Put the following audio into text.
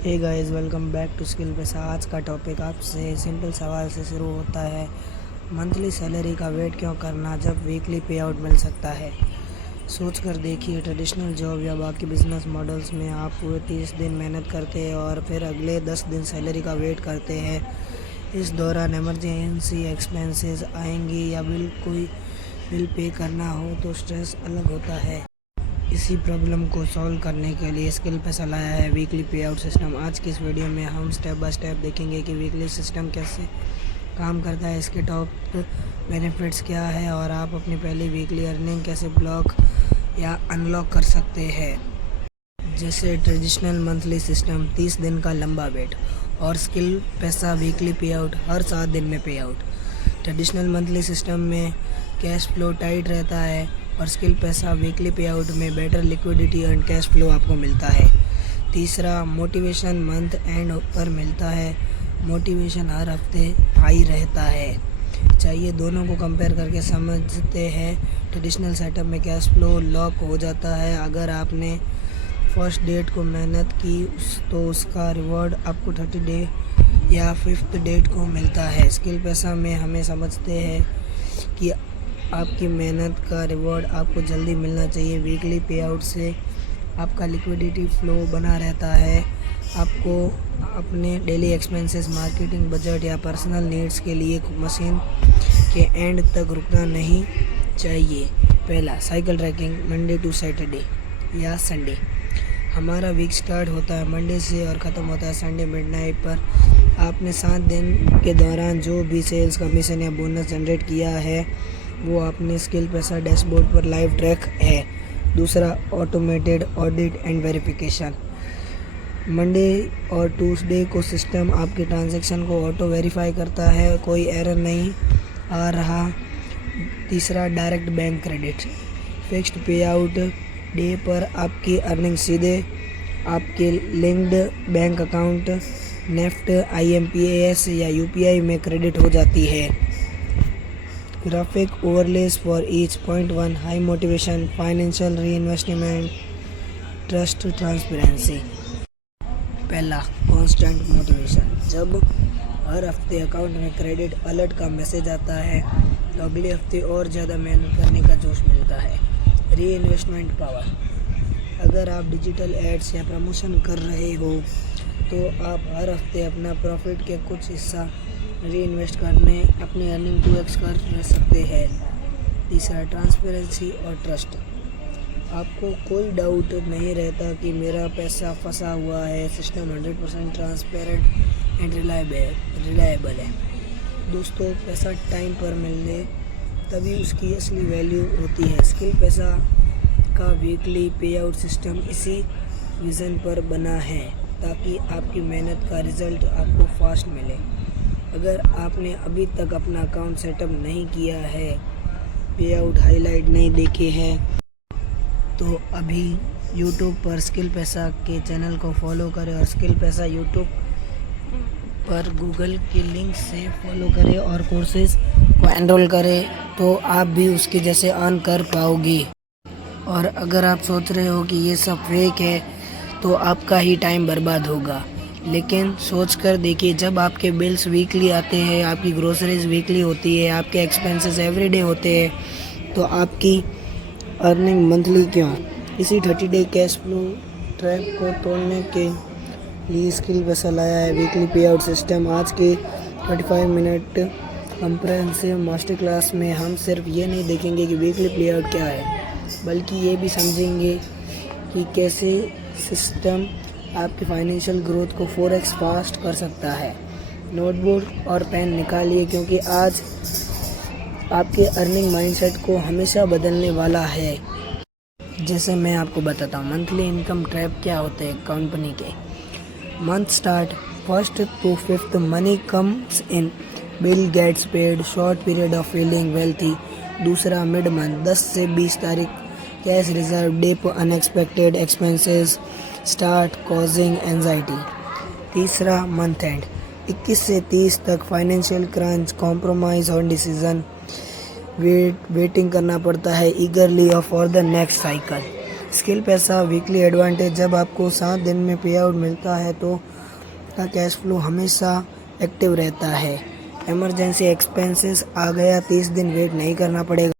Hey guys, welcome back to skill Paisa. आज का topic आपसे सिंपल सवाल से शुरू होता है। मंथली सैलरी का वेट क्यों करना जब वीकली पे आउट मिल सकता है। सोच कर देखिए, ट्रेडिशनल जॉब या बाकी बिजनेस मॉडल्स में आप पूरे 30 दिन मेहनत करते हैं और फिर अगले 10 दिन सैलरी का वेट करते हैं। इस दौरान इमरजेंसी एक्सपेंसेस आएंगी या कोई बिल पे करना हो तो स्ट्रेस अलग होता है। इसी प्रॉब्लम को सॉल्व करने के लिए स्किल पैसा लाया है वीकली पे आउट सिस्टम। आज की इस वीडियो में हम स्टेप बाय स्टेप देखेंगे कि वीकली सिस्टम कैसे काम करता है, इसके टॉप बेनिफिट्स क्या है और आप अपनी पहली वीकली अर्निंग कैसे ब्लॉक या अनलॉक कर सकते हैं। जैसे ट्रेडिशनल मंथली सिस्टम 30 दिन का लंबा वेट और स्किल पैसा वीकली पे आउट हर 7 दिन में पे आउट। ट्रेडिशनल मंथली सिस्टम में कैश फ्लो टाइट रहता है और स्किल पैसा वीकली पे आउट में better liquidity and cash flow आपको मिलता है। तीसरा, मोटिवेशन मंथ एंड पर मिलता है। मोटिवेशन हर हफ्ते हाई रहता है। चाहिए दोनों को कंपेयर करके समझते हैं। ट्रेडिशनल सेटअप में कैश फ्लो लॉक हो जाता है। अगर आपने फर्स्ट डेट को मेहनत की तो उसका रिवॉर्ड आपको 30 डे या 5th डेट को मिलता है। स्किल पैसा में हमें समझते हैं कि आपकी मेहनत का रिवॉर्ड आपको जल्दी मिलना चाहिए। वीकली पे आउट से आपका लिक्विडिटी फ्लो बना रहता है। आपको अपने डेली एक्सपेंसेस, मार्केटिंग बजट या पर्सनल नीड्स के लिए मशीन के एंड तक रुकना नहीं चाहिए। पहला, cycle tracking Monday to Saturday या संडे। हमारा वीक स्टार्ट होता है मंडे से और ख़त्म होता है संडे मिडनाइट पर। आपने 7 दिन के दौरान जो भी सेल्स, कमीशन या बोनस जनरेट किया है वो आपने स्किल पैसा डैशबोर्ड पर लाइव ट्रैक है। दूसरा, automated audit and verification. Monday और ट्यूसडे को सिस्टम आपके ट्रांजैक्शन को ऑटो वेरीफाई करता है, कोई एरर नहीं आ रहा। तीसरा, डायरेक्ट बैंक क्रेडिट। फिक्स्ड पे आउट डे पर आपकी अर्निंग सीधे आपके linked bank account, NEFT, IMPAS या UPI में क्रेडिट हो जाती है। Graphic overlays for each. Point 1, high motivation, financial reinvestment, trust, transparency. पहला, कांस्टेंट मोटिवेशन। जब हर हफ्ते अकाउंट में क्रेडिट अलर्ट का मैसेज आता है तो अगले हफ्ते और ज़्यादा मेहनत करने का जोश मिलता है। Reinvestment power. अगर आप डिजिटल एड्स या प्रमोशन कर रहे हो तो आप हर हफ्ते अपना प्रॉफिट के कुछ हिस्सा री इन्वेस्ट करने अपनी अर्निंग 2x कर सकते हैं। तीसरा, ट्रांसपेरेंसी और ट्रस्ट। आपको कोई डाउट नहीं रहता कि मेरा पैसा फंसा हुआ है। सिस्टम 100% ट्रांसपेरेंट एंड रिलायबल है। दोस्तों, पैसा टाइम पर मिलने तभी उसकी असली वैल्यू होती है। स्किल पैसा का वीकली पे आउट सिस्टम इसी विज़न पर बना है ताकि आपकी मेहनत का रिज़ल्ट आपको फास्ट मिले। अगर आपने अभी तक अपना अकाउंट सेटअप नहीं किया है, पे आउट हाईलाइट नहीं देखे हैं तो अभी यूट्यूब पर स्किल पैसा के चैनल को फॉलो करें और स्किल पैसा यूट्यूब पर गूगल के लिंक से फॉलो करें और कोर्सेज को एनरोल करें तो आप भी उसके जैसे अर्न कर पाओगी। और अगर आप सोच रहे हो कि ये सब फेक है तो आपका ही टाइम बर्बाद होगा। लेकिन सोच कर देखिए, जब आपके बिल्स वीकली आते हैं, आपकी ग्रोसरीज वीकली होती है, आपके एक्सपेंसेस एवरीडे होते हैं तो आपकी अर्निंग मंथली क्यों। इसी 30 डे कैश फ्लो ट्रैप को तोड़ने के लिए स्किल पैसा लाया है वीकली पे आउट सिस्टम। आज के 25 मिनट कंप्रेहेंसिव मास्टर क्लास में हम सिर्फ ये नहीं देखेंगे कि वीकली पे आउट क्या है, बल्कि ये भी समझेंगे कि कैसे सिस्टम आपकी फाइनेंशियल ग्रोथ को 4x फास्ट कर सकता है। नोटबुक और पेन निकालिए क्योंकि आज आपके अर्निंग माइंडसेट को हमेशा बदलने वाला है। जैसे मैं आपको बताता हूँ, मंथली इनकम ट्रैप क्या होते हैं कंपनी के। Month start 1st to 5th, money comes in, bill gets paid, short period of feeling wealthy. दूसरा, मिड मंथ 10 से 20 तारीख, cash reserve dip, unexpected expenses start causing anxiety. तीसरा, मंथ एंड 21 से 30 तक, financial crunch, compromise on decision, waiting करना पड़ता है eagerly for the next cycle. Skill Paisa weekly advantage, जब आपको 7 दिन में पे आउट मिलता है तो का कैश फ्लो हमेशा एक्टिव रहता है। इमरजेंसी एक्सपेंसेस आ गया, 30 दिन वेट नहीं करना पड़ेगा।